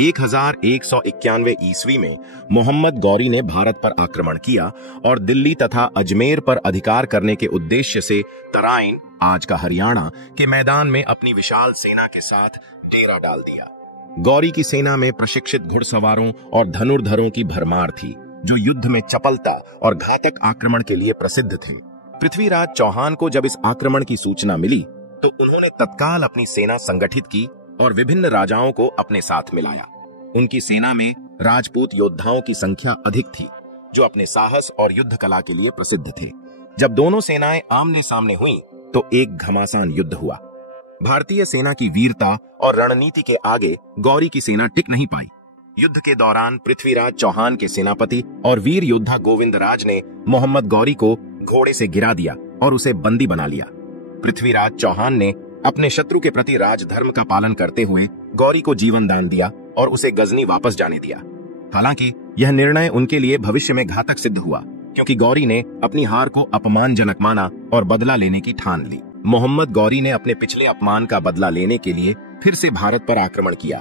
1191 ईस्वी में मोहम्मद गौरी ने भारत पर आक्रमण किया और दिल्ली तथा अजमेर पर अधिकार करने के उद्देश्य से तराइन, आज का हरियाणा, के मैदान में अपनी विशाल सेना के साथ डेरा डाल दिया। गौरी की सेना में प्रशिक्षित घुड़सवारों और धनुर्धरों की भरमार थी, जो युद्ध में चपलता और घातक आक्रमण के लिए प्रसिद्ध थे। पृथ्वीराज चौहान को जब इस आक्रमण की सूचना मिली तो उन्होंने तत्काल अपनी सेना संगठित की और विभिन्न राजाओं को अपने साथ मिलाया। उनकी सेना में राजपूत योद्धाओं की संख्या अधिक थी, जो अपने साहस और युद्ध कला के लिए प्रसिद्ध थे। जब दोनों सेनाएं आमने सामने हुईं, तो एक घमासान युद्ध हुआ। भारतीय सेना की वीरता और रणनीति के आगे गौरी की सेना टिक नहीं पाई। युद्ध के दौरान पृथ्वीराज चौहान के सेनापति और वीर योद्धा गोविंदराज ने मोहम्मद गौरी को घोड़े से गिरा दिया और उसे बंदी बना लिया। पृथ्वीराज चौहान ने अपने शत्रु के प्रति राजधर्म का पालन करते हुए गौरी को जीवन दान दिया और उसे गजनी वापस जाने दिया। हालांकि यह निर्णय उनके लिए भविष्य में घातक सिद्ध हुआ, क्योंकि गौरी ने अपनी हार को अपमानजनक माना और बदला लेने की ठान ली। मोहम्मद गौरी ने अपने पिछले अपमान का बदला लेने के लिए फिर से भारत पर आक्रमण किया।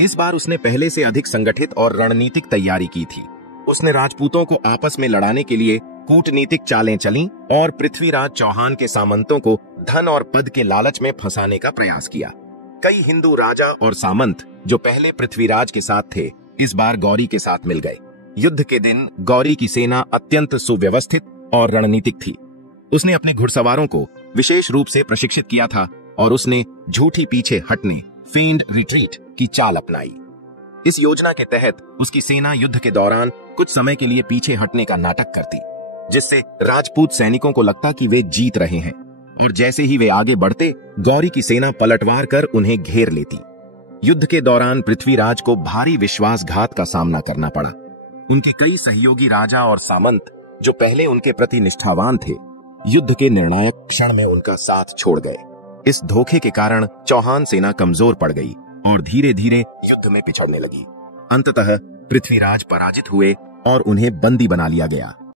इस बार उसने पहले से अधिक संगठित और रणनीतिक तैयारी की थी। उसने राजपूतों को आपस में लड़ाने के लिए कूटनीतिक चालें चलीं और पृथ्वीराज चौहान के सामंतों को धन और पद के लालच में फंसाने का प्रयास किया। कई हिंदू राजा और सामंत जो पहले पृथ्वीराज के साथ थे, इस बार गौरी के साथ मिल गए। युद्ध के दिन गौरी की सेना अत्यंत सुव्यवस्थित और रणनीतिक थी। उसने अपने घुड़सवारों को विशेष रूप से प्रशिक्षित किया था और उसने झूठी पीछे हटने, फेंड रिट्रीट की चाल अपनाई। इस योजना के तहत उसकी सेना युद्ध के दौरान कुछ समय के लिए पीछे हटने का नाटक करती, जिससे राजपूत सैनिकों को लगता कि वे जीत रहे हैं, और जैसे ही वे आगे बढ़ते, गौरी की सेना पलटवार कर उन्हें घेर लेती। युद्ध के दौरान पृथ्वीराज को भारी विश्वासघात का सामना करना पड़ा। उनके कई सहयोगी राजा और सामंत, जो पहले उनके प्रति निष्ठावान थे, युद्ध के निर्णायक क्षण में उनका साथ छोड़ गए। इस धोखे के कारण चौहान सेना कमजोर पड़ गई और धीरे धीरे युद्ध में पिछड़ने लगी। अंततः पृथ्वीराज पराजित हुए और उन्हें बंदी बना लिया गया।